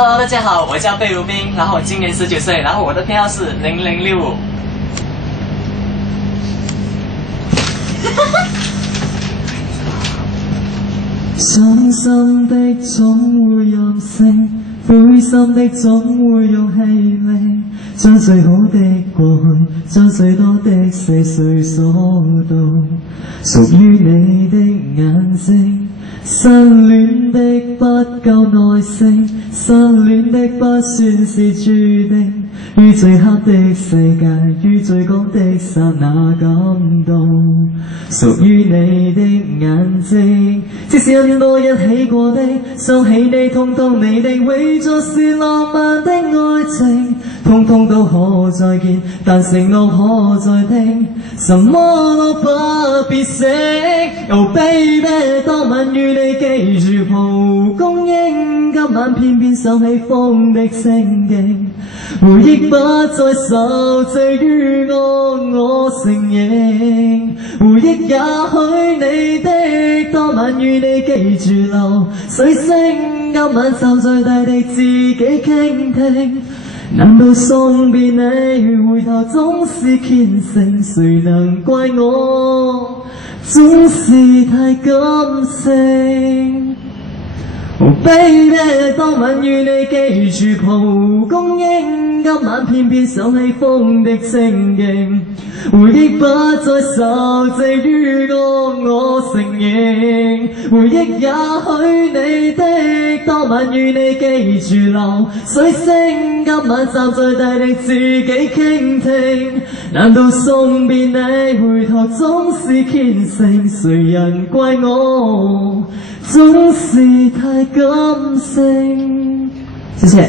Hello， 大家好，我叫贝如冰，然后我今年19岁，然后我的編號是0065。傷心的總會任性，灰心的總會用氣力，將最好的過去，將最多的細碎鎖到屬於你的眼睛。失戀的不夠耐性，失戀的不算是注定，於最黑的世界，於最光的剎那感動，屬於你的眼睛。即使很多一起過的，想起你，通通你的偽作是浪漫的愛情，通通都可再見，但承諾可再聽，什麼都不必寫。Oh baby， 當晚與你記住蒲公英，今晚偏偏想起風的情景，回憶不再受制於我承認。回憶也許你的，當晚與你記住流水聲，今晚站在大地自己傾聽。難道送別你，回頭總是虔誠，誰能怪我總是太感性。Oh baby， 當晚與你記住蒲公英，今晚偏偏想起風的情景，回憶不再受制於我承認。回憶也許你的，當晚與你記住流水聲，今晚站在大地自己傾聽。難道送別你，回頭總是虔誠，誰人怪我總是太感性。謝謝。